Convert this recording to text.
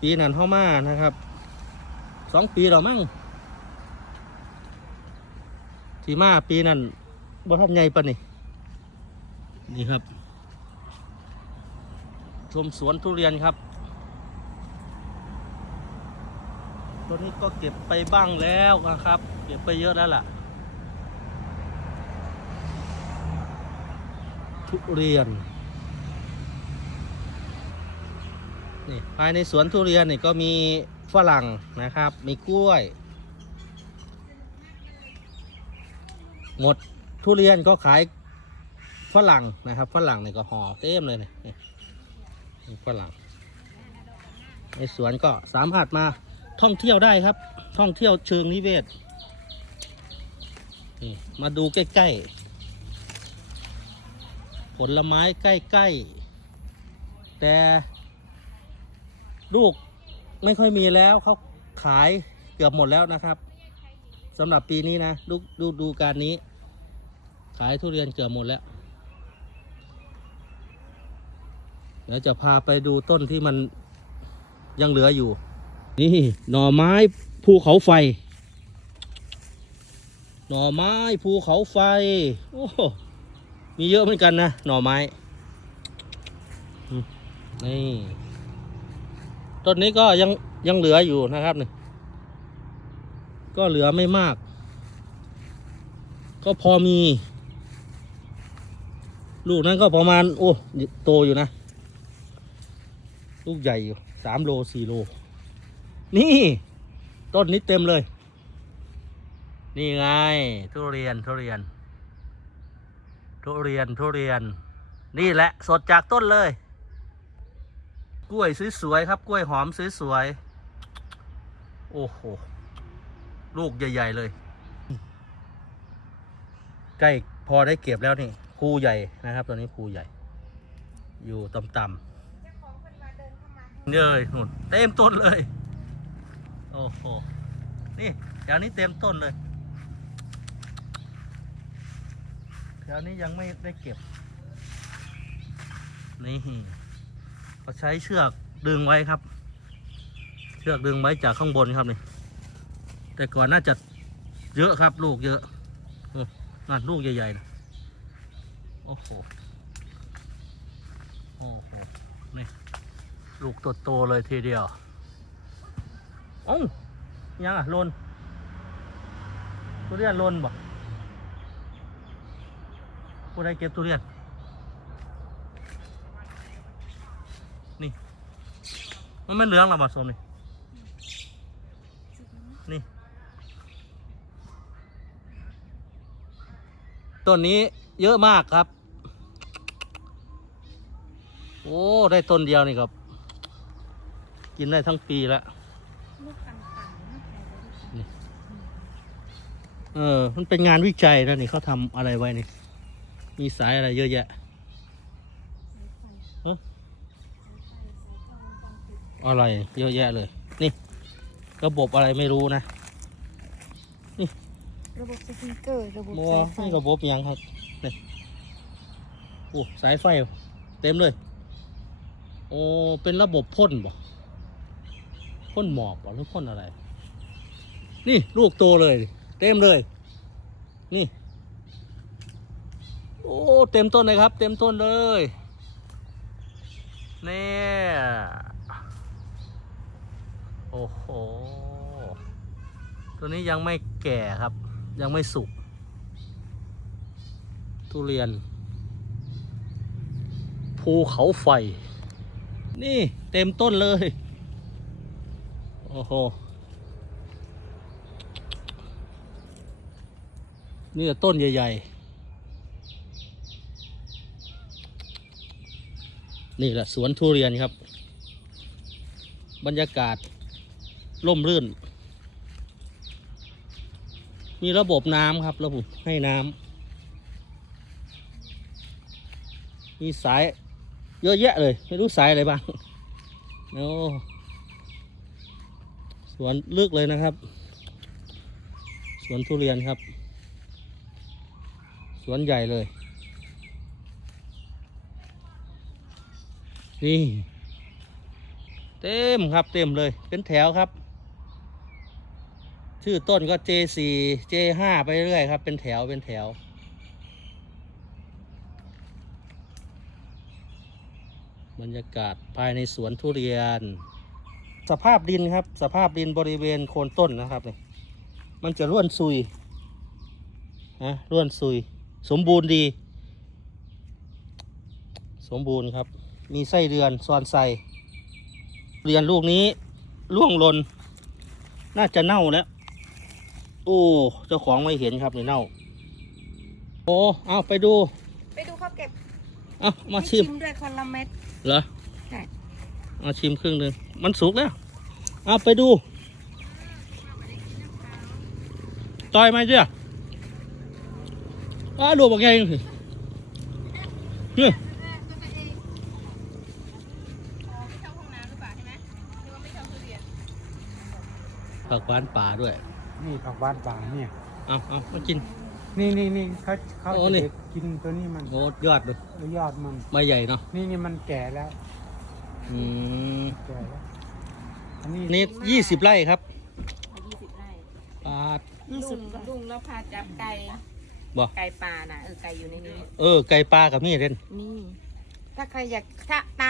ปีนั้นเข้ามานะครับสองปีเรามั้งที่มาปีนั้นบ่ทันใหญ่ปะนี่นี่ครับ ชมสวนทุเรียนครับตัวนี้ก็เก็บไปบ้างแล้วนะครับ เก็บไปเยอะแล้วล่ะ ทุเรียน นี่ภายในสวนทุเรียนนี่ก็มีฝรั่งนะครับ มีกล้วย หมดทุเรียนก็ขายฝรั่งนะครับฝรั่งนี่ก็ห่อเต็มเลยนี่ฝรั่ง ในสวนก็สามารถมาท่องเที่ยวได้ครับ ท่องเที่ยวเชิงนิเวศนี่มาดูใกล้ๆ ผลไม้ใกล้ๆ แต่ ลูกไม่ค่อยมีแล้วเขาขายเกือบหมดแล้วนะครับสำหรับปีนี้นะดูดูดูการนี้ ขายทุเรียนเกือบหมดแล้ว เดี๋ยวจะพาไปดูต้นที่มันยังเหลืออยู่ นี่หน่อไม้ภูเขาไฟ หน่อไม้ภูเขาไฟ โอ้โหมีเยอะเหมือนกันนะ หน่อไม้นี่ ต้นนี้ก็ยังยังเหลืออยู่นะครับนี่ก็เหลือไม่มาก ก็พอมี ลูกนั้นก็ประมาณ โอ้โตอยู่นะ ลูกใหญ่อยู่สามโลสี่โล นี่ ต้นนี้เต็มเลย นี่ไง ทุเรียนทุเรียน ทุเรียนทุเรียน นี่แหละ สดจากต้นเลย กล้วยสวยๆครับ กล้วยหอมสวยๆโอ้โห ลูกใหญ่ ๆ เลย ใกล้พอได้เก็บแล้วนี่ภูใหญ่นะครับ ตัวนี้ภูใหญ่ อยู่ต่ำๆเลยนุ่นเต็มต้นเลย โอ้โห นี่แถวนี้เต็มต้นเลยแถวนี้ยังไม่ได้เก็บ นี่ เขาใช้เชือกดึงไว้ครับ เชือกดึงไว้จากข้างบนครับนี่ แต่ก่อนน่าจะเยอะครับ ลูกเยอะนั่นลูกใหญ่ๆนะโอ้โห โอ้โห นี่ ลูกโตๆเลยทีเดียวเอ้ยังอะลนทุเรียนลนบ่ผู้ใดเก็บทุเรียน มันไม่เหลืองหรอบ่สมนี่นี่ ต้นนี้เยอะมากครับ โอ้ ได้ต้นเดียวนี่ครับ กินได้ทั้งปีแล้วลูกต่างๆนะใครจะได้เออ มันเป็นงานวิจัยนะนี่เขาทำอะไรไว้นี่ มีสายอะไรเยอะแยะ สายไฟ ฮะ สายไฟสายกล้ องวงจรปิดอะไรเยอะแยะเลย นี่ ระบบอะไรไม่รู้นะระบบสปริงเกอร์ระบบมัสายไฟนี่ระบบยังครับนี่โอ้สายไฟเต็มเลย โอ้เป็นระบบพ่นบ่พ่นหมอกบ่หรือพ่นอะไร นี่ลูกโตเลย เต็มเลย นี่ โอ้เต็มต้นเลยครับ เต็มต้นเลย เนี่ย โอ้โห ตัวนี้ยังไม่แก่ครับ ยังไม่สุก ทุเรียน ภูเขาไฟ นี่เต็มต้นเลย โอ้โห นี่ต้นใหญ่ ๆ นี่แหละสวนทุเรียนครับ บรรยากาศ ร่มรื่น มีระบบน้ำครับ ระบบให้น้ำมีสายเยอะแยะเลย ไม่รู้สายอะไรบ้างโอ้สวนลึกเลยนะครับ สวนทุเรียนครับ สวนใหญ่เลย นี่ เต็มครับเต็มเลย เป็นแถวครับ ชื่อต้นก็ J4 J5 ไปเรื่อยครับ เป็นแถวเป็นแถว บรรยากาศภายในสวนทุเรียน สภาพดินครับ สภาพดินบริเวณโคนต้นนะครับเนี่ยมันจะร่วนซุยนะร่วนซุย สมบูรณ์ดี สมบูรณ์ครับ มีไส้เดือนซอนไซเรียนลูกนี้ล่วงหลนน่าจะเน่าแล้ว โอ้เจ้าของไม่เห็นครับนี่เน่า โอ้เอาไปดู ไปดูเขาเก็บเอามาชิมด้วยคนละเม็ด เหรอใช่มาชิมครึ่งหนึ่งมันสุกแล้วเอาไปดูต่อยไหมเจ้าอ้าดูบอกไงสินี่ผักหวานป่าด้วย นี่ผักหวานป่าเนี่ยเอาเอามากิน นี่นี่นี่เขาเขาโอ้จะนี่เด็ดกินตัวนี้มันโอ้ยอดเลยเอายอดมันใบใหญ่เนาะนี่นี่มันแก่แล้วอืมแก่แล้วอันนี้นี่ยี่สิบไร่ครับยี่สิบไร่ปาดยี่สิลุบงลุงแล้วพาจับไก่ บ่ไก่ป่าน่ะเออไก่อยู่ในนี้ เออ ไก่ปลากับมีเด่น นี่ ถ้าใครอยากถ้าตา